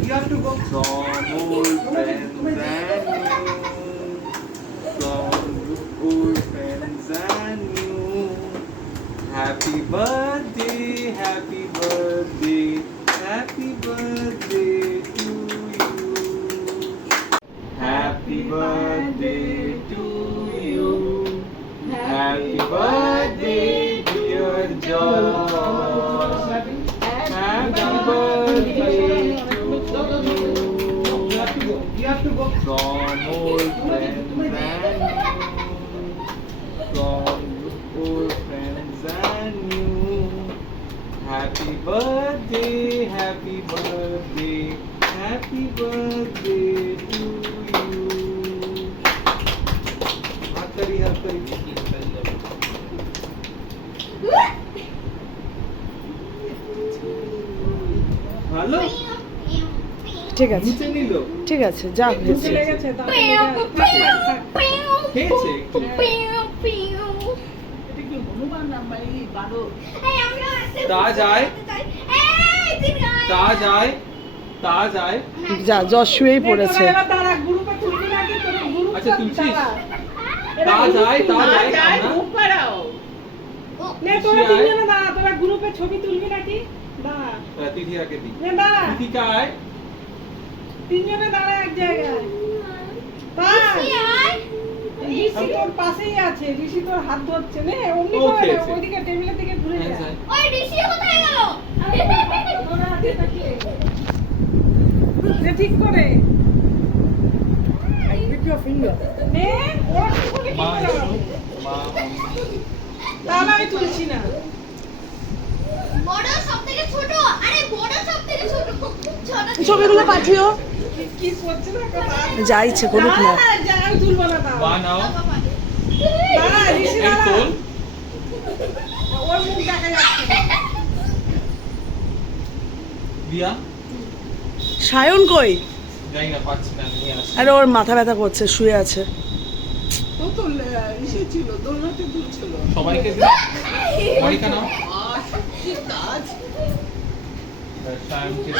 You have to go. From old friends and new. From old friends and new. Happy birthday, happy birthday, happy birthday to you. Happy birthday to you. Happy birthday, dear George. Happy birthday to you. You have to go. From old friends and new. From old friends and new. Happy birthday, happy birthday, happy birthday to you. हाथ करी ভালো ঠিক আছে নিচে নিল ঠিক আছে যা হয়েছে চলে গেছে তাহলে খেয়েছে একটু। এটা কি হনুমান না ভাই বারো তা যায় তা যায় তা যায় যা যশ শুয়েই পড়েছে এবার দাঁড়া গ্রুপে তুলবি নাকি তোর গ্রুপ আচ্ছা, তুলছিস? তা যায় আমরা। মুখ করাও নে তোরা তিনজনে দাঁড়া তোরা গ্রুপে ছবি তুলবি নাকি দাঁড়া তিথিয়াকে দি নে দাঁড়া তিথিকায় তিনজনে দাঁড়া এক জায়গায় ঋষি তোর পাশেই আছে ঋষি তোর হাত ধরছে নে অমনি ও করে না, খেয়েছে। ওইদিকে টেবিলের দিকে ঘুরে হ্যাঁ, যা যায়। তোরা হাতে তাকিয়ে। নে ঠিক করে নে ওরা ঠিক করে কি মা করে হবে? মা তাহলে আমি তুলছি না বড় সবথেকে ছোট আরে বড় সবথেকে ছোট ছোট ছবিগুলো পাঠিও কি করছে না কথা যা ইচ্ছে করুক না যা আমি তুলবো না তাও মা নাও দাঁড়া ঋষি এই দাঁড়া তোল ওর মুখ দেখা যাচ্ছে না। দিয়া সায়ন কই যাই না পাচ্ছি না নিয়ে আসি আরে ওর মাথা ব্যথা করছে শুয়ে আছে ও তো ইসে ছিল দোলনাতে দুলছিল সবাইকে দিই মনিকা নাও কি কাজ সায়নকে